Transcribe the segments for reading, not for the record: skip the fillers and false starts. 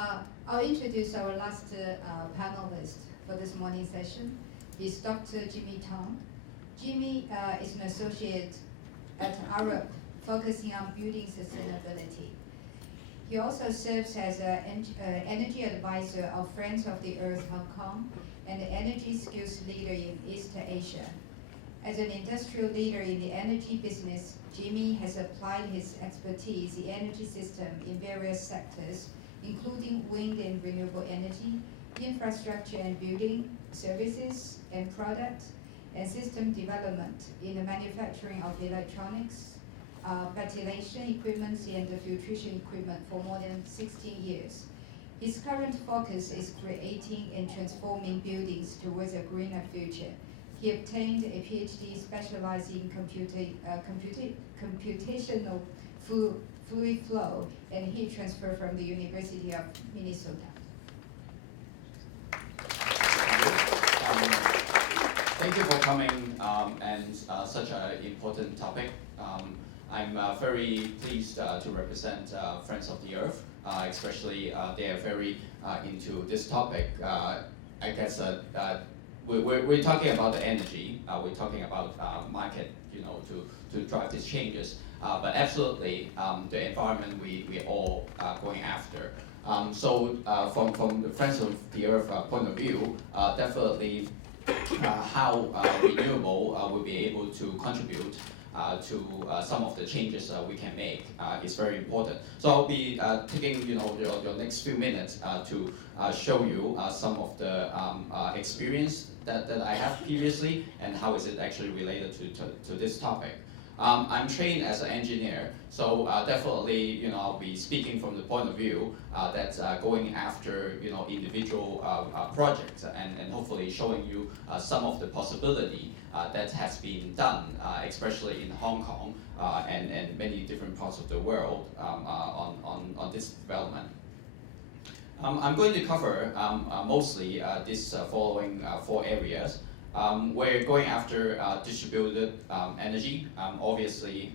I'll introduce our last panelist for this morning session. He's Dr. Jimmy Tong. Jimmy is an associate at Arup, focusing on building sustainability. He also serves as an energy advisor of Friends of the Earth Hong Kong and the energy skills leader in East Asia. As an industrial leader in the energy business, Jimmy has applied his expertise in energy system in various sectors, including wind and renewable energy, infrastructure and building, services and products, and system development in the manufacturing of electronics, ventilation equipment and filtration equipment for more than 16 years. His current focus is creating and transforming buildings towards a greener future. He obtained a PhD specializing in computational fluid flow and heat transfer from the University of Minnesota. Thank you for coming and such an important topic. I'm very pleased to represent Friends of the Earth, especially they are very into this topic. I guess we're talking about the energy, we're talking about market, to drive these changes. But absolutely, the environment we all are going after. So from the Friends of the Earth point of view, definitely how Renewable will be able to contribute to some of the changes we can make is very important. So I'll be taking your next few minutes to show you some of the experience that I have previously and how is it actually related to this topic. I'm trained as an engineer, so definitely I'll be speaking from the point of view that's going after individual projects and hopefully showing you some of the possibility that has been done, especially in Hong Kong and many different parts of the world on this development. I'm going to cover mostly these following four areas. We're going after distributed energy. Obviously,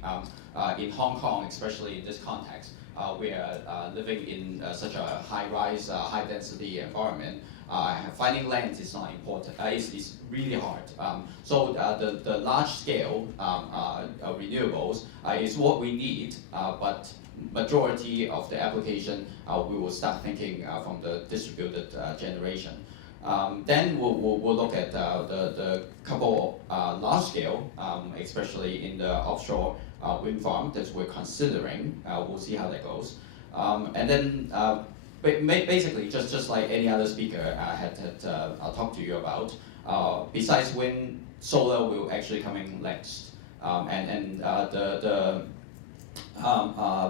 in Hong Kong, especially in this context, we are living in such a high-rise, high-density environment. Finding land is not important. It's really hard. So the large-scale renewables is what we need, but majority of the application we will start thinking from the distributed generation. Then we'll look at the couple large scale, especially in the offshore wind farm that we're considering. We'll see how that goes. And then basically, just like any other speaker I'll talk to you about, besides wind, solar will actually coming next. And the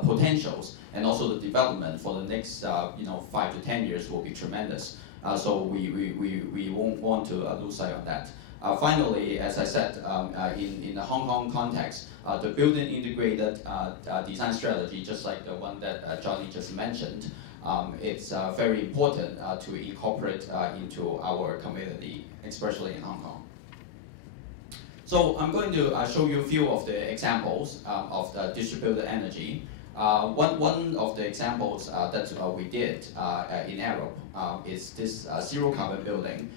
potentials and also the development for the next 5 to 10 years will be tremendous. So we won't want to lose sight of that. Finally, as I said, in the Hong Kong context, the building integrated design strategy, just like the one that Johnny just mentioned, it's very important to incorporate into our community, especially in Hong Kong. So I'm going to show you a few of the examples of the distributed energy. One of the examples that we did in Europe is this zero carbon building,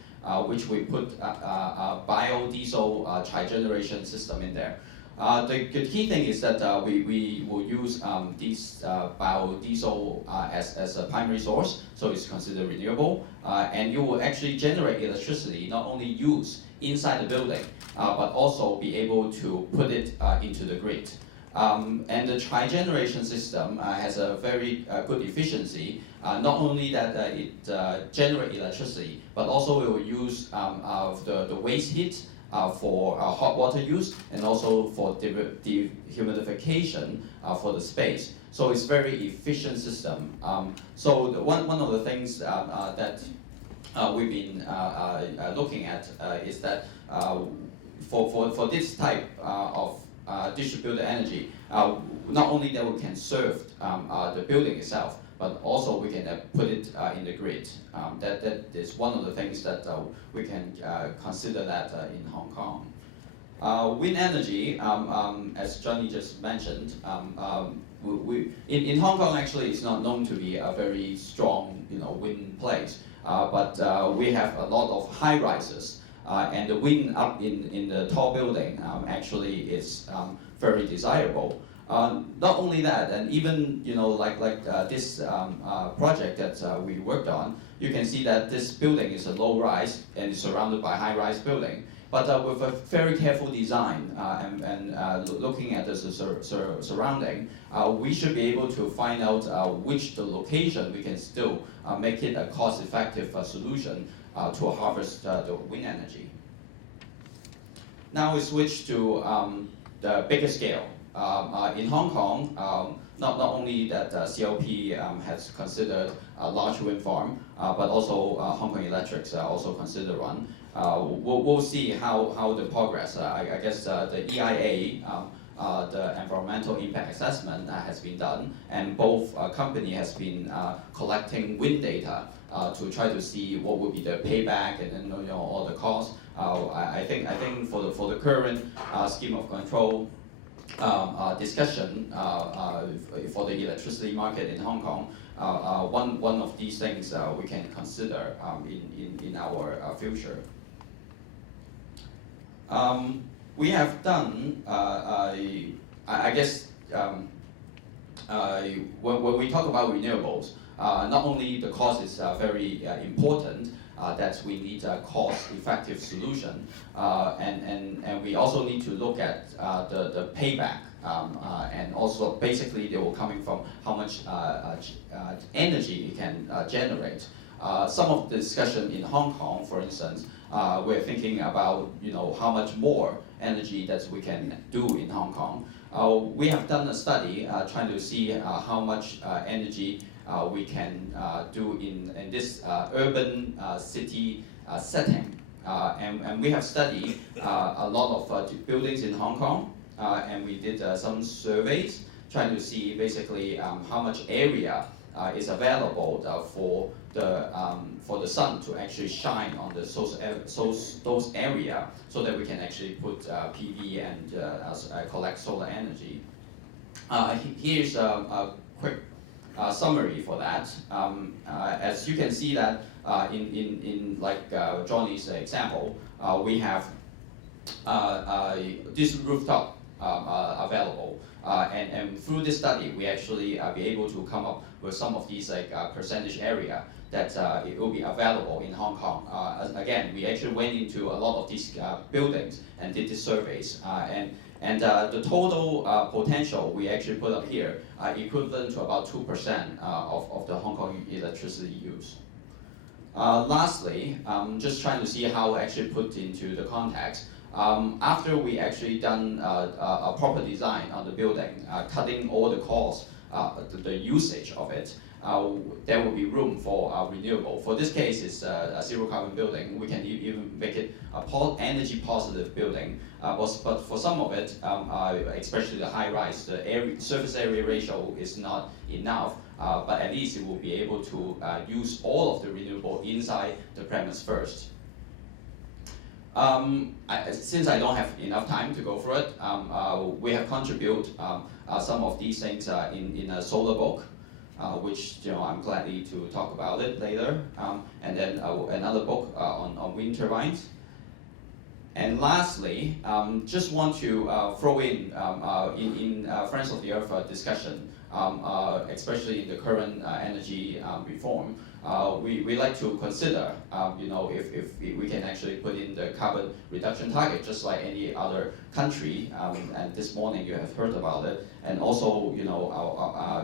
which we put a biodiesel tri-generation system in there. The key thing is that we will use this biodiesel as a primary source, so it's considered renewable, and you will actually generate electricity, not only use inside the building, but also be able to put it into the grid. And the tri-generation system has a very good efficiency. Not only that it generates electricity, but also it will use the waste heat for hot water use and also for dehumidification for the space. So it's very efficient system. So one of the things that we've been looking at is that for this type of distributed energy, not only that we can serve the building itself, but also we can put it in the grid. That is one of the things that we can consider that in Hong Kong. Wind energy, as Johnny just mentioned, in Hong Kong actually it's not known to be a very strong but we have a lot of high rises, and the wind up in the tall building actually is very desirable. Not only that, and even like this project that we worked on, you can see that this building is a low rise and is surrounded by high rise building. But with a very careful design and looking at the surrounding, we should be able to find out which the location we can still make it a cost-effective solution to harvest the wind energy. Now we switch to the bigger scale. In Hong Kong, not only that CLP has considered a large wind farm, but also Hong Kong Electric also considered one. We'll see how the progress. I guess the EIA, the environmental impact assessment has been done, and both company has been collecting wind data to try to see what would be the payback and then all the costs. I think for the current scheme of control discussion for the electricity market in Hong Kong, one of these things we can consider in our future. We have done, I guess, when we talk about renewables, not only the cost is very important, that we need a cost-effective solution, and we also need to look at the payback, and also basically they will coming from how much energy it can generate. Some of the discussion in Hong Kong, for instance, we're thinking about how much more energy that we can do in Hong Kong. We have done a study trying to see how much energy we can do in this urban city setting. And we have studied a lot of buildings in Hong Kong, and we did some surveys trying to see basically how much area is available for the sun to actually shine on those area, so that we can actually put PV and collect solar energy. Here's a quick summary for that. As you can see that in like Johnny's example, we have this rooftop available, and through this study we actually be able to come up with some of these like percentage area that it will be available in Hong Kong. Again, we actually went into a lot of these buildings and did the surveys, and the total potential we actually put up here equivalent to about 2% of the Hong Kong electricity use. Lastly, just trying to see how actually put into the context. After we actually done a proper design on the building, cutting all the costs, the usage of it, there will be room for renewable. For this case, it's a zero carbon building. We can even make it a energy positive building. But for some of it, especially the high rise, the surface area ratio is not enough. But at least it will be able to use all of the renewable inside the premise first. Since I don't have enough time to go through it, we have contributed some of these things in a solar book, which I'm gladly to talk about it later, and then another book on wind turbines. And lastly, just want to throw in Friends of the Earth discussion, especially in the current energy reform. We like to consider, if we can actually put in the carbon reduction target, just like any other country. And this morning you have heard about it, and also,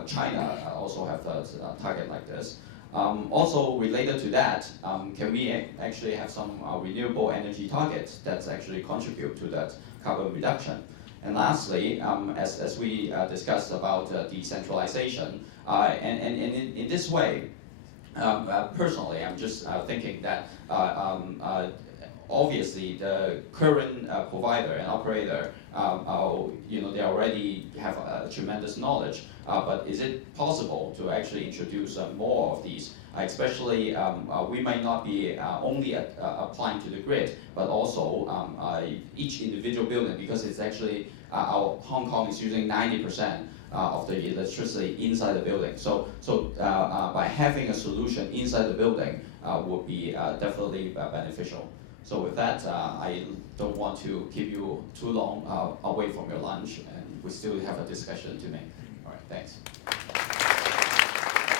China also have a target like this. Also related to that, can we actually have some renewable energy targets that actually contribute to that carbon reduction? And lastly, as we discussed about decentralization, and in this way, personally, I'm just thinking that obviously the current provider and operator, they already have a tremendous knowledge, but is it possible to actually introduce more of these? Especially, we might not be only applying to the grid, but also each individual building, because it's actually our Hong Kong is using 90% of the electricity inside the building. So by having a solution inside the building would be definitely beneficial. So with that, I don't want to keep you too long away from your lunch, and we still have a discussion to make. All right, thanks.